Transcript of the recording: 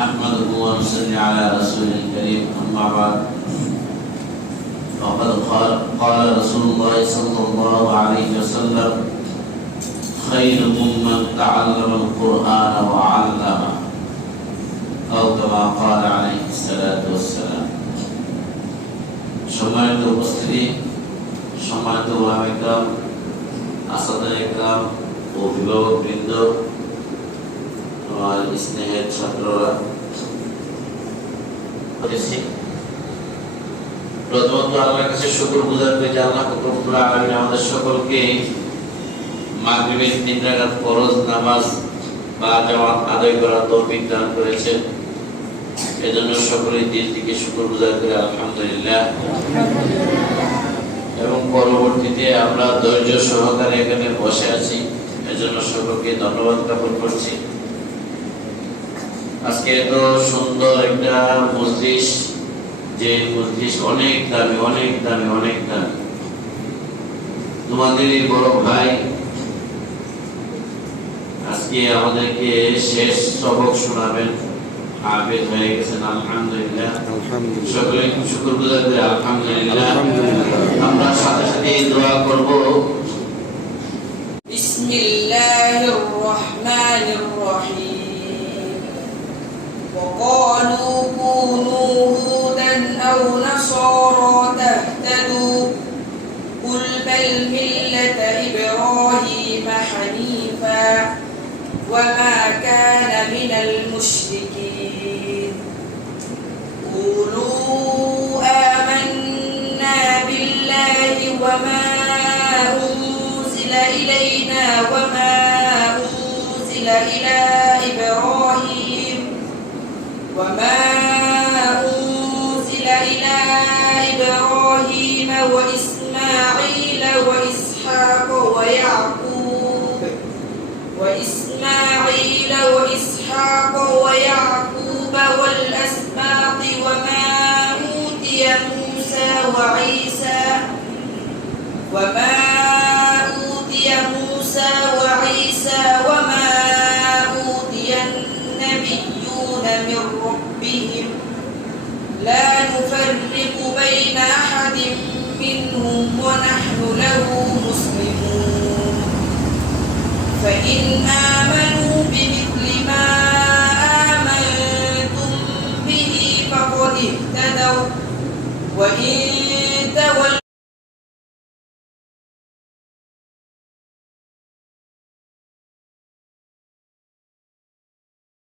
نحمده ونصلي على رسوله الكريم أما بعد فقد قال رسول الله صلى الله عليه وسلم خيركم من تعلم القرآن وعلمه أو كما قال عليه الصلاة والسلام সম্মানিত উপস্থিতি, সম্মানিত ওলামা ইকরাম, আসাদে ইকরাম, অভিভাবকবৃন্দ, আমার স্নেহের ছাত্ররা, প্রথমত আল্লাহর কাছে শুকরগুজার হয়ে যে আল্লাহ রব্বুল আলামিন আমাদের সকলকে মাগরিবের 3 রাকাত ফরজ নামাজ বা জামাত আদায় করার তৌফিক দান করেছেন। এজন্য সকলেই দিল থেকে শুকরগুজার করে আলহামদুলিল্লাহ। এবং পরবর্তীতে আমরা ধৈর্য সহকারে এখানে বসে আছি, এজন্য সকলকে ধন্যবাদ জ্ঞাপন করছি। আজকে এত সুন্দর একটা মজলিস, যে মজলিস অনেক দামি, অনেক দামি, অনেক দামি। তোমাদের এই বড় ভাই আজকে আমাদেরকে শেষ সবক শোনাবেন, হাফেজ হয়ে গেছেন আলহামদুলিল্লাহ। সকলে শুকরগুজার করে আলহামদুলিল্লাহ। আমরা সাথে সাথে দোয়া করব। বিসমিল্লাহির রহমানির রহিম। وقالوا كونوا هودا أو نصارى تهتدوا قل بل ملة إبراهيم حنيفا وما كان من المشركين قولوا آمنا بالله وما أنزل إلينا وما أنزل إلى إبراهيم وإسماعيل وإسحاق ويعقوب والأسباط وما أوتي موسى وعيسى وما أوتي النبيون من ربهم لا نفرق بين أحد منهم ونحن له مسلمون فإن آمنوا